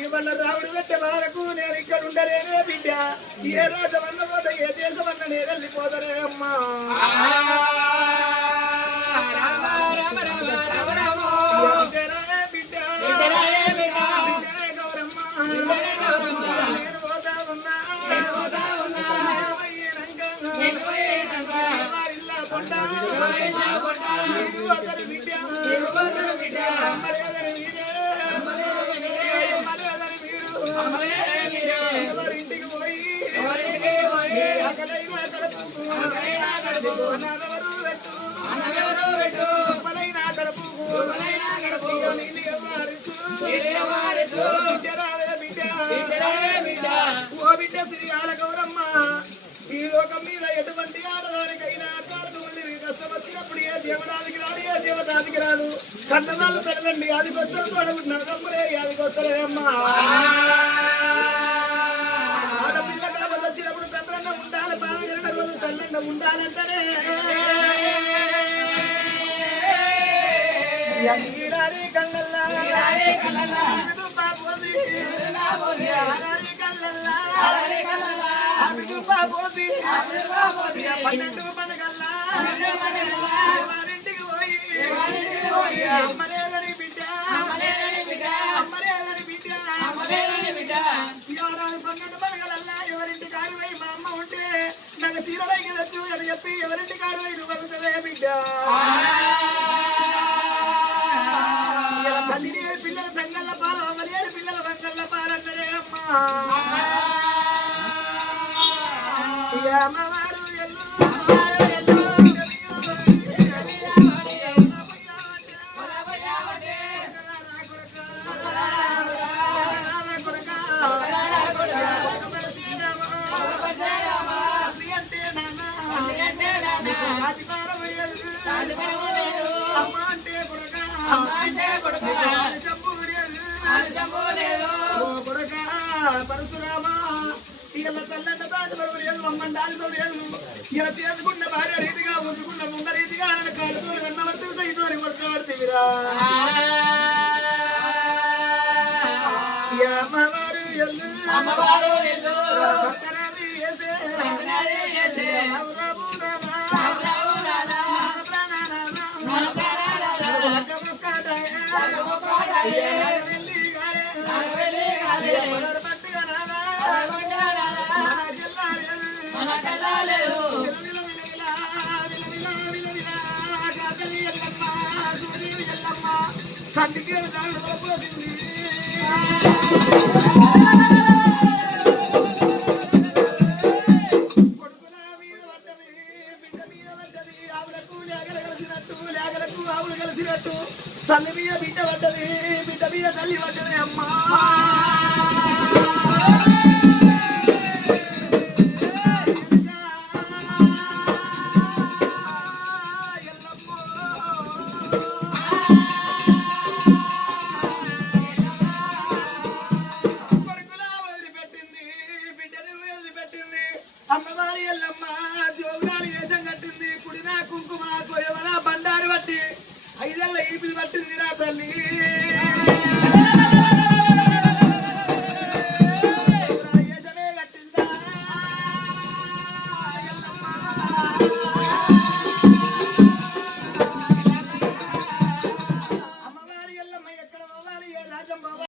ఇవాళ రావుడు పెట్టే వారకు నేను ఇక్కడ ఉండలేనే బిడ్డ ఏ రాజవన్న పోత ఏ దేశమన్న నేను వెళ్ళిపోతానే అమ్మా బిడ్డ గౌరమ్మ నేను పోతా ఉన్నా బిడ్డ ఎవరింటికి పోయి అక్కడైనా కడుపు అన్నవెవరు పెట్టు అమ్మలైనా కడుపు ఓ బిడ్డ శ్రీయాల గౌరమ్మ ఈ లోకం మీద ఎటువంటి ఆడదానికైనా కష్టం వచ్చినప్పుడు ఏ దేవదానికి రాదు ఏ దేవతానికి రాదు కట్టదాలు పెరగండి అది కొత్తలు తోడబుట్టిన నమ్మలే అది కొత్తలే అమ్మా ఆడపిల్ల కడపలు వచ్చినప్పుడు పెద్దలంగా ఉండాలి బాగా రోజు తల్లంగా ఉండాలంటేనే కళ్ళల్లా పన్నెండు పండుగల్లా వారింటికి పోయి అమ్మలేదని బిడ్డ అమ్మలేదని బిడ్డ ఎవరాలు పన్నెండు పండుగలల్లా ఎవరింటి కాడి పోయి మా అమ్మ ఉంటే నాకు తీరలై గెలచ్చు అని చెప్పి ఎవరింటి కాడి పోయి నువ్వు బతుకుతావే బిడ్డ తల్లిని పిల్లల తంగళ్ళ పాలు అమ్మలేని పిల్లల వంగళ్ళ పాలంటే అమ్మా అమ్మవారు పరశురామా ఇలా తల్లంట తాజుబరువు లేదు అమ్మని దానితో లేదు ఇలా చేసుకున్న భార్య రీతిగా ఉంచుకున్న ముంద రీతిగా ఆయన కాలుతో వెన్నవర్తి సైతో వర్షవర్తివిరా అమ్మవారు కంటికి పోతుంది కొడుకుల మీద పడ్డది బిడ్డ మీద పడ్డది ఆవులకు లేగలు కలిసినట్టు ఆవులు కలిసినట్టు తల్లి మీద బిడ్డ పడ్డది బిడ్డ మీద తల్లి పడ్డది అమ్మా అమ్మవారి ఎల్లమ్మ జోగులాలు వేషం కట్టింది కుడినా కుంకుమ కొయ్యమన బండారు బట్టి 5 ఏళ్ళ ఈపిది పట్టింది రా తల్లి వేషమే కట్టిందా అమ్మవారి రాజ్యం